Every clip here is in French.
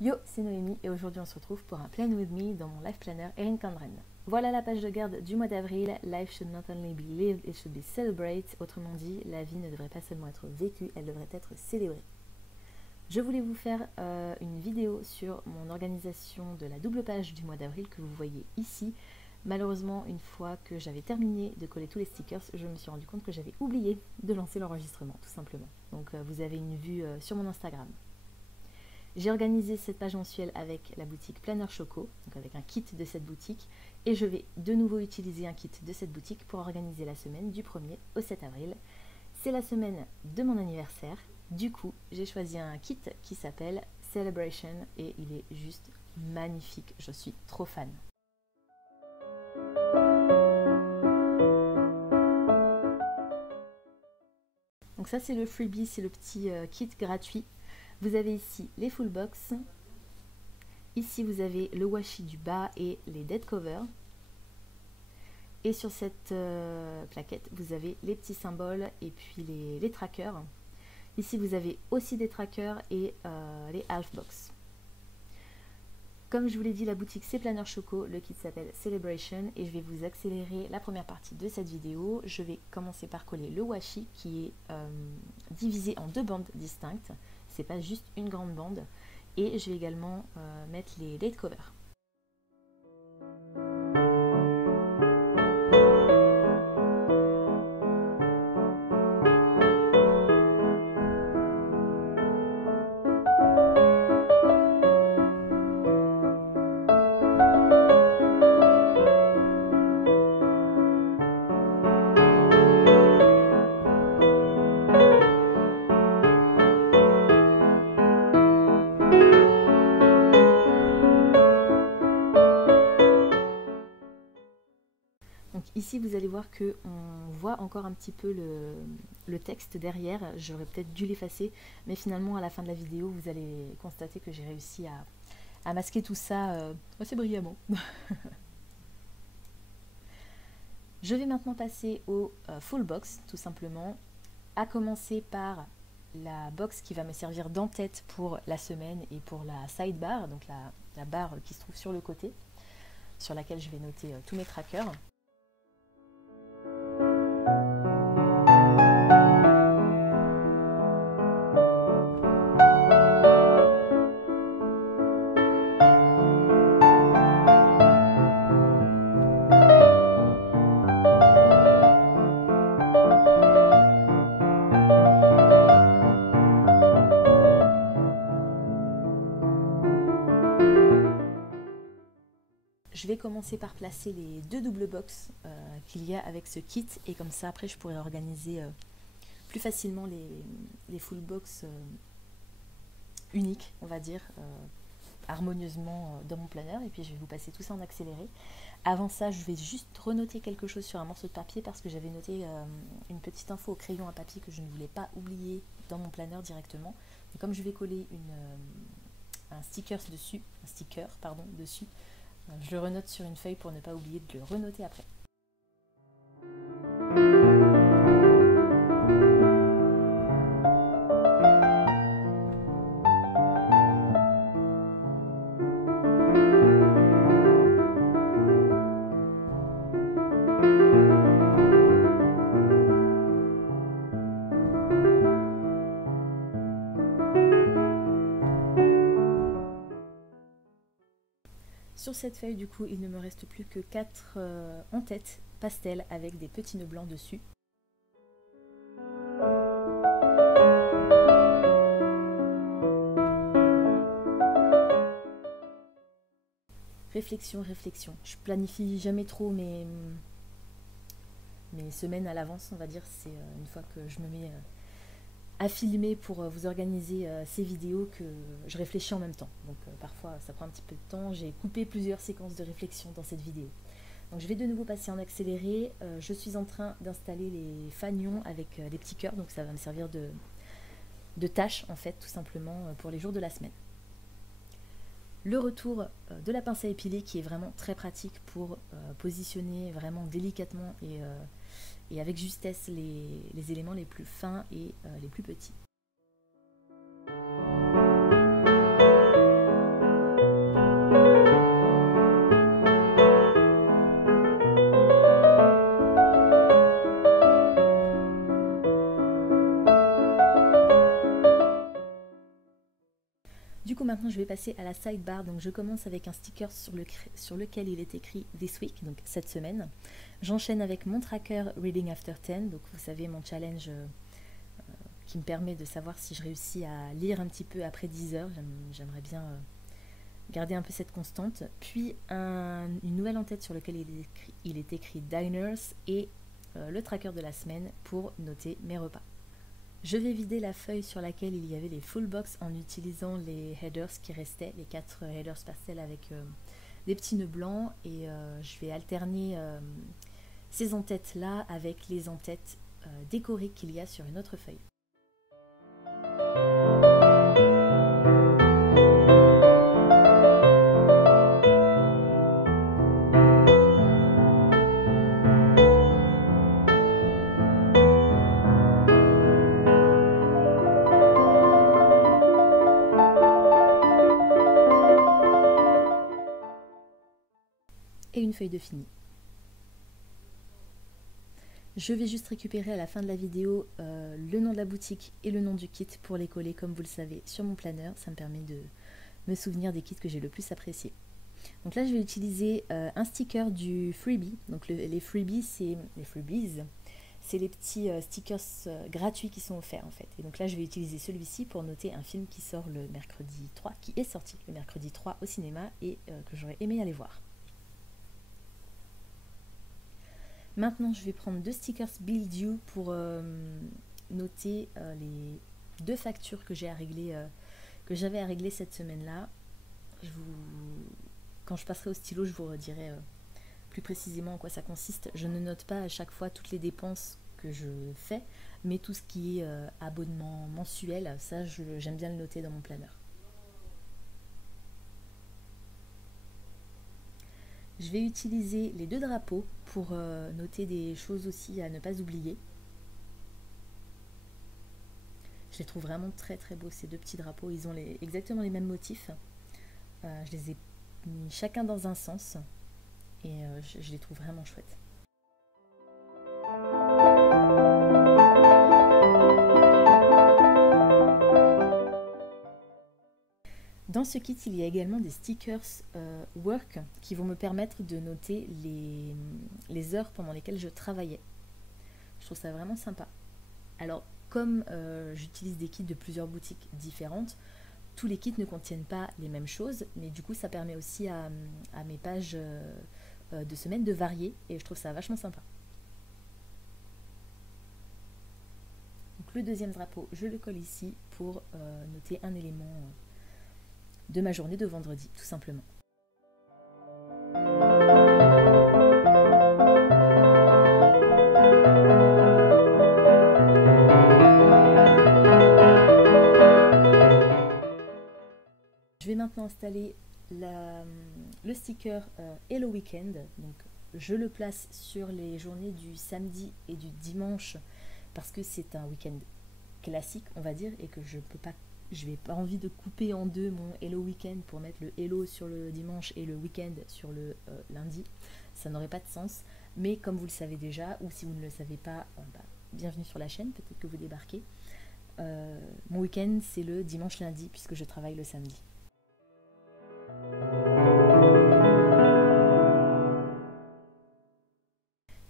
Yo, c'est Noémie et aujourd'hui on se retrouve pour un Plan With Me dans mon Life Planner Erin Condren. Voilà la page de garde du mois d'avril. Life should not only be lived, it should be celebrated. Autrement dit, la vie ne devrait pas seulement être vécue, elle devrait être célébrée. Je voulais vous faire une vidéo sur mon organisation de la double page du mois d'avril que vous voyez ici. Malheureusement, une fois que j'avais terminé de coller tous les stickers, je me suis rendu compte que j'avais oublié de lancer l'enregistrement, tout simplement. Donc vous avez une vue sur mon Instagram. J'ai organisé cette page mensuelle avec la boutique Planner Choco, donc avec un kit de cette boutique, et je vais de nouveau utiliser un kit de cette boutique pour organiser la semaine du 1er au 7 avril. C'est la semaine de mon anniversaire, du coup j'ai choisi un kit qui s'appelle Celebration et il est juste magnifique, je suis trop fan. Donc ça c'est le freebie, c'est le petit kit gratuit. Vous avez ici les full box, ici vous avez le washi du bas et les dead covers. Et sur cette plaquette, vous avez les petits symboles et puis les trackers. Ici vous avez aussi des trackers et les half box. Comme je vous l'ai dit, la boutique c'est Planner Choco, le kit s'appelle Celebration et je vais vous accélérer la première partie de cette vidéo. Je vais commencer par coller le washi qui est divisé en deux bandes distinctes. C'est pas juste une grande bande. Et je vais également mettre les date covers. Donc ici vous allez voir qu'on voit encore un petit peu le texte derrière, j'aurais peut-être dû l'effacer, mais finalement à la fin de la vidéo vous allez constater que j'ai réussi à masquer tout ça assez brillamment. Je vais maintenant passer au full box tout simplement, à commencer par la box qui va me servir d'entête pour la semaine et pour la sidebar, donc la barre qui se trouve sur le côté, sur laquelle je vais noter tous mes trackers. Je vais commencer par placer les deux doubles box qu'il y a avec ce kit et comme ça après je pourrai organiser plus facilement les full box uniques, on va dire, harmonieusement dans mon planner et puis je vais vous passer tout ça en accéléré. Avant ça, je vais juste renoter quelque chose sur un morceau de papier parce que j'avais noté une petite info au crayon à papier que je ne voulais pas oublier dans mon planner directement. Et comme je vais coller un sticker dessus, je le renote sur une feuille pour ne pas oublier de le renoter après. Sur cette feuille, du coup, il ne me reste plus que 4 en-têtes pastel avec des petits nœuds blancs dessus. Réflexion, réflexion. Je planifie jamais trop mes semaines à l'avance, on va dire. C'est une fois que je me mets à filmer pour vous organiser ces vidéos que je réfléchis en même temps. Donc parfois ça prend un petit peu de temps. J'ai coupé plusieurs séquences de réflexion dans cette vidéo. Donc je vais de nouveau passer en accéléré. Je suis en train d'installer les fanions avec les petits cœurs. Donc ça va me servir de tâche en fait tout simplement pour les jours de la semaine. Le retour de la pince à épiler qui est vraiment très pratique pour positionner vraiment délicatement et avec justesse les éléments les plus fins et les plus petits. Du coup maintenant je vais passer à la sidebar, donc je commence avec un sticker sur lequel il est écrit This Week, donc cette semaine. J'enchaîne avec mon tracker Reading After 10, donc vous savez mon challenge qui me permet de savoir si je réussis à lire un petit peu après 10 heures, j'aimerais bien garder un peu cette constante. Puis une nouvelle en-tête sur laquelle il est écrit Diners et le tracker de la semaine pour noter mes repas. Je vais vider la feuille sur laquelle il y avait les full box en utilisant les headers qui restaient, les 4 headers pastel avec des petits nœuds blancs, et je vais alterner ces en-têtes là avec les en-têtes décorées qu'il y a sur une autre feuille. Et une feuille de fini. Je vais juste récupérer à la fin de la vidéo le nom de la boutique et le nom du kit pour les coller, comme vous le savez, sur mon planeur. Ça me permet de me souvenir des kits que j'ai le plus appréciés. Donc là, je vais utiliser un sticker du Freebie. Donc les freebies, c'est les petits stickers gratuits qui sont offerts en fait. Et donc là, je vais utiliser celui-ci pour noter un film qui sort le mercredi 3, qui est sorti le mercredi 3 au cinéma et que j'aurais aimé aller voir. Maintenant, je vais prendre 2 stickers Bill Due pour noter les 2 factures que j'avais à régler cette semaine-là. Quand je passerai au stylo, je vous redirai plus précisément en quoi ça consiste. Je ne note pas à chaque fois toutes les dépenses que je fais, mais tout ce qui est abonnement mensuel, ça j'aime bien le noter dans mon planeur. Je vais utiliser les 2 drapeaux pour noter des choses aussi à ne pas oublier. Je les trouve vraiment très très beaux ces 2 petits drapeaux, ils ont exactement les mêmes motifs. Je les ai mis chacun dans un sens et je les trouve vraiment chouettes. Dans ce kit, il y a également des stickers work qui vont me permettre de noter les heures pendant lesquelles je travaillais. Je trouve ça vraiment sympa. Alors, comme j'utilise des kits de plusieurs boutiques différentes, tous les kits ne contiennent pas les mêmes choses, mais du coup, ça permet aussi à mes pages de semaine de varier et je trouve ça vachement sympa. Donc, le deuxième drapeau, je le colle ici pour noter un élément de ma journée de vendredi, tout simplement. Je vais maintenant installer le sticker Hello Weekend. Donc, je le place sur les journées du samedi et du dimanche parce que c'est un week-end classique, on va dire, et que je n'ai pas envie de couper en deux mon Hello Weekend pour mettre le Hello sur le dimanche et le Weekend sur le lundi. Ça n'aurait pas de sens. Mais comme vous le savez déjà, ou si vous ne le savez pas, bienvenue sur la chaîne, peut-être que vous débarquez. Mon week-end, c'est le dimanche-lundi puisque je travaille le samedi.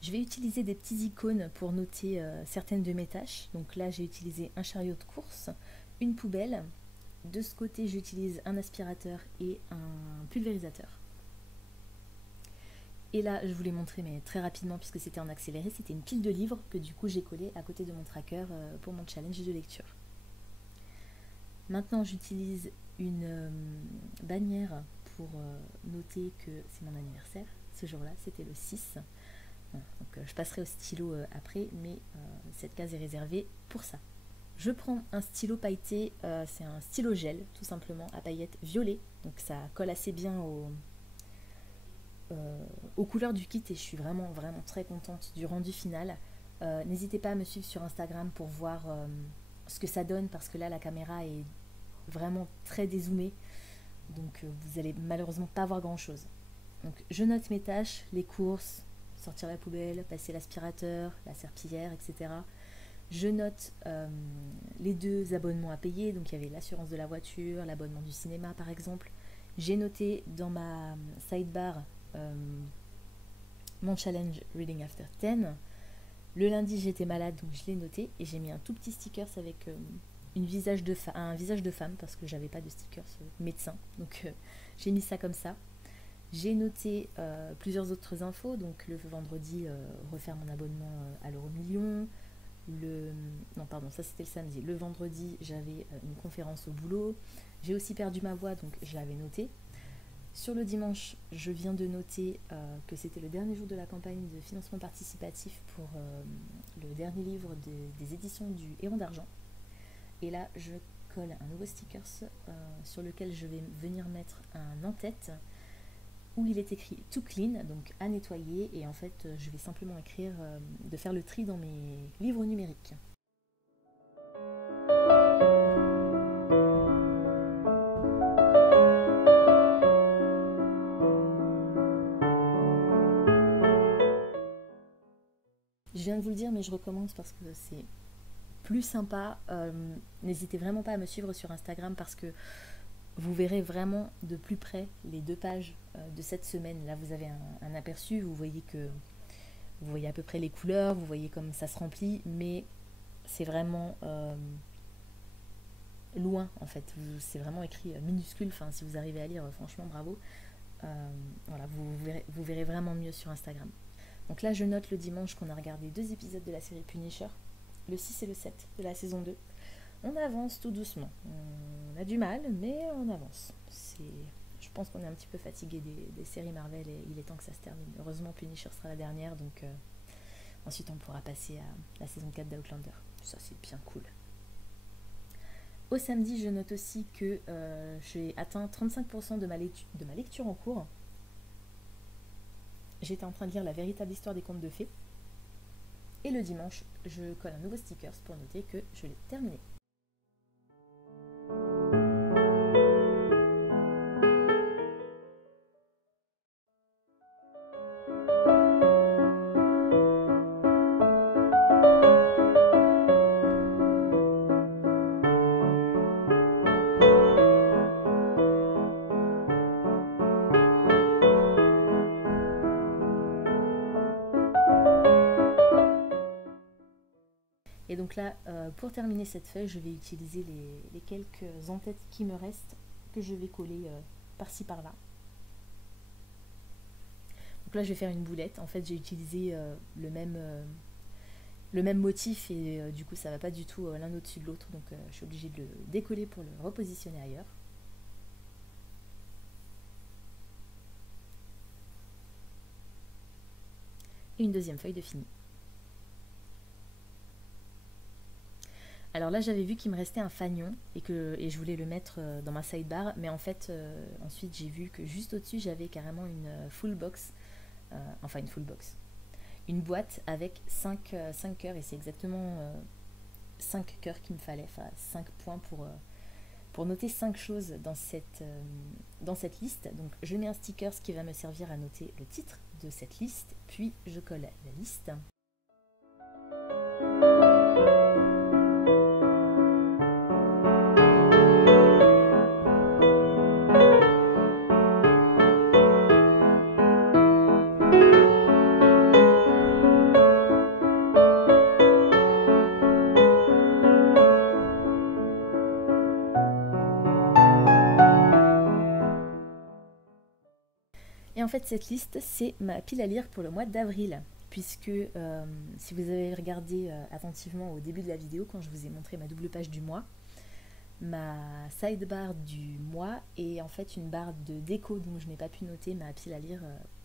Je vais utiliser des petits icônes pour noter certaines de mes tâches. Donc là, j'ai utilisé un chariot de course, une poubelle. De ce côté, j'utilise un aspirateur et un pulvérisateur. Et là, je vous l'ai montré, mais très rapidement, puisque c'était en accéléré, c'était une pile de livres que du coup j'ai collé à côté de mon tracker pour mon challenge de lecture. Maintenant, j'utilise une bannière pour noter que c'est mon anniversaire. Ce jour-là, c'était le 6. Bon, donc, je passerai au stylo après, mais cette case est réservée pour ça. Je prends un stylo pailleté, c'est un stylo gel, tout simplement, à paillettes violet. Donc ça colle assez bien aux couleurs du kit et je suis vraiment très contente du rendu final. N'hésitez pas à me suivre sur Instagram pour voir ce que ça donne parce que là la caméra est vraiment très dézoomée, donc vous allez malheureusement pas voir grand chose. Donc je note mes tâches, les courses, sortir la poubelle, passer l'aspirateur, la serpillière, etc. Je note les 2 abonnements à payer, donc il y avait l'assurance de la voiture, l'abonnement du cinéma par exemple. J'ai noté dans ma sidebar mon challenge Reading After 10. Le lundi j'étais malade, donc je l'ai noté et j'ai mis un tout petit sticker avec un visage de femme parce que j'avais pas de stickers médecin, donc j'ai mis ça comme ça. J'ai noté plusieurs autres infos, donc le vendredi refaire mon abonnement à l'euro-million. Non pardon, ça c'était le samedi. Le vendredi j'avais une conférence au boulot. J'ai aussi perdu ma voix, donc je l'avais noté. Sur le dimanche, je viens de noter que c'était le dernier jour de la campagne de financement participatif pour le dernier livre des éditions du Héron d'Argent. Et là, je colle un nouveau sticker sur lequel je vais venir mettre un en-tête où il est écrit to clean, donc à nettoyer, et en fait je vais simplement écrire de faire le tri dans mes livres numériques. Je viens de vous le dire, mais je recommence parce que c'est plus sympa. N'hésitez vraiment pas à me suivre sur Instagram parce que vous verrez vraiment de plus près les 2 pages de cette semaine. Là, vous avez un aperçu, vous voyez à peu près les couleurs, vous voyez comme ça se remplit, mais c'est vraiment loin en fait. C'est vraiment écrit minuscule. Enfin, si vous arrivez à lire, franchement, bravo. Voilà, vous verrez vraiment mieux sur Instagram. Donc là, je note le dimanche qu'on a regardé 2 épisodes de la série Punisher, le 6 et le 7 de la saison 2. On avance tout doucement. On a du mal, mais on avance. Je pense qu'on est un petit peu fatigué des séries Marvel et il est temps que ça se termine. Heureusement, Punisher sera la dernière, donc ensuite on pourra passer à la saison 4 d'Outlander. Ça, c'est bien cool. Au samedi, je note aussi que j'ai atteint 35% de ma lecture en cours. J'étais en train de lire La véritable histoire des contes de fées. Et le dimanche, je colle un nouveau sticker pour noter que je l'ai terminé. Et donc là, pour terminer cette feuille, je vais utiliser les quelques en-têtes qui me restent, que je vais coller par-ci par-là. Donc là, je vais faire une boulette. En fait, j'ai utilisé le même motif et du coup, ça va pas du tout l'un au-dessus de l'autre. Donc, je suis obligée de le décoller pour le repositionner ailleurs. Et une deuxième feuille de fini. Alors là, j'avais vu qu'il me restait un fanion et je voulais le mettre dans ma sidebar, mais en fait, ensuite, j'ai vu que juste au-dessus, j'avais carrément une full box, enfin une full box, une boîte avec 5 cœurs, et c'est exactement 5 cœurs qu'il me fallait, enfin 5 points pour noter 5 choses dans cette liste. Donc je mets un sticker, ce qui va me servir à noter le titre de cette liste, puis je colle la liste. Et en fait, cette liste, c'est ma pile à lire pour le mois d'avril, puisque si vous avez regardé attentivement au début de la vidéo, quand je vous ai montré ma double page du mois, ma sidebar du mois est en fait une barre de déco, donc je n'ai pas pu noter ma pile à lire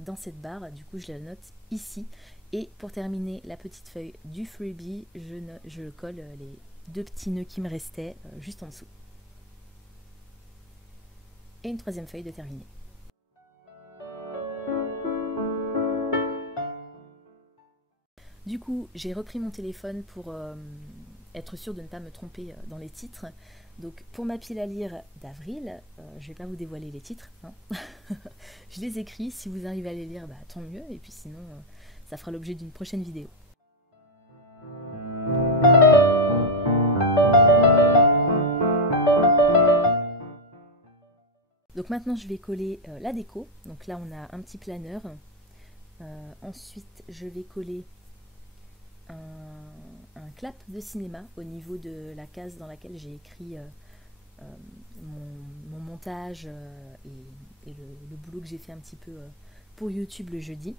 dans cette barre, du coup je la note ici. Et pour terminer la petite feuille du freebie, je colle les 2 petits nœuds qui me restaient juste en dessous. Et une 3e feuille de terminer. Du coup, j'ai repris mon téléphone pour être sûre de ne pas me tromper dans les titres. Donc, pour ma pile à lire d'avril, je ne vais pas vous dévoiler les titres, hein. Je les écris. Si vous arrivez à les lire, bah, tant mieux. Et puis sinon, ça fera l'objet d'une prochaine vidéo. Donc maintenant je vais coller la déco. Donc là on a un petit planeur. Ensuite je vais coller un clap de cinéma au niveau de la case dans laquelle j'ai écrit mon montage et le boulot que j'ai fait un petit peu pour YouTube le jeudi.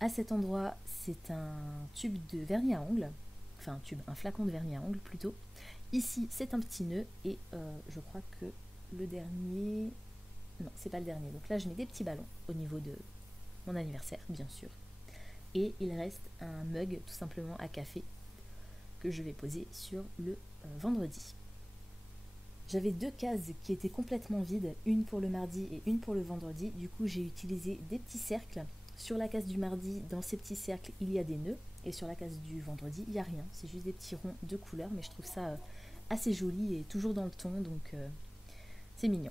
À cet endroit, c'est un tube de vernis à ongles, enfin un flacon de vernis à ongles plutôt. Ici, c'est un petit nœud et je crois que le dernier... Non, c'est pas le dernier. Donc là, je mets des petits ballons au niveau de mon anniversaire, bien sûr. Et il reste un mug tout simplement à café que je vais poser sur le vendredi. J'avais 2 cases qui étaient complètement vides, une pour le mardi et une pour le vendredi. Du coup, j'ai utilisé des petits cercles. Sur la case du mardi, dans ces petits cercles, il y a des nœuds. Et sur la case du vendredi, il n'y a rien. C'est juste des petits ronds de couleur, mais je trouve ça assez joli et toujours dans le ton, donc c'est mignon.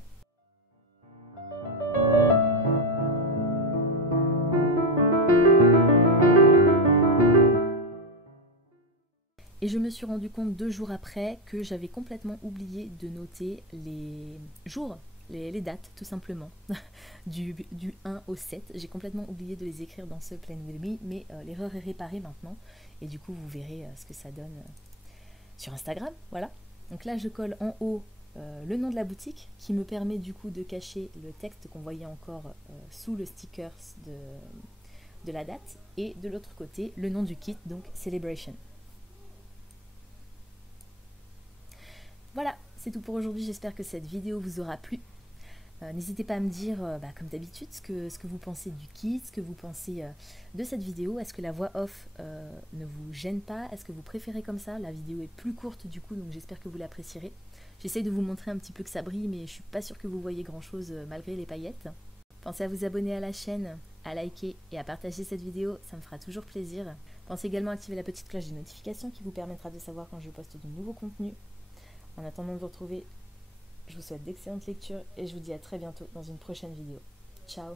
Et je me suis rendu compte 2 jours après que j'avais complètement oublié de noter les jours, les dates tout simplement, du 1 au 7. J'ai complètement oublié de les écrire dans ce Plan With Me, mais l'erreur est réparée maintenant. Et du coup, vous verrez ce que ça donne sur Instagram. Voilà. Donc là, je colle en haut le nom de la boutique qui me permet du coup de cacher le texte qu'on voyait encore sous le sticker de la date. Et de l'autre côté, le nom du kit, donc Celebration. Voilà, c'est tout pour aujourd'hui, j'espère que cette vidéo vous aura plu. N'hésitez pas à me dire, comme d'habitude, ce que vous pensez du kit, ce que vous pensez de cette vidéo. Est-ce que la voix off ne vous gêne pas? Est-ce que vous préférez comme ça? La vidéo est plus courte du coup, donc j'espère que vous l'apprécierez. J'essaye de vous montrer un petit peu que ça brille, mais je suis pas sûre que vous voyez grand chose malgré les paillettes. Pensez à vous abonner à la chaîne, à liker et à partager cette vidéo, ça me fera toujours plaisir. Pensez également à activer la petite cloche de notification qui vous permettra de savoir quand je poste du nouveau contenu. En attendant de vous retrouver, je vous souhaite d'excellentes lectures et je vous dis à très bientôt dans une prochaine vidéo. Ciao!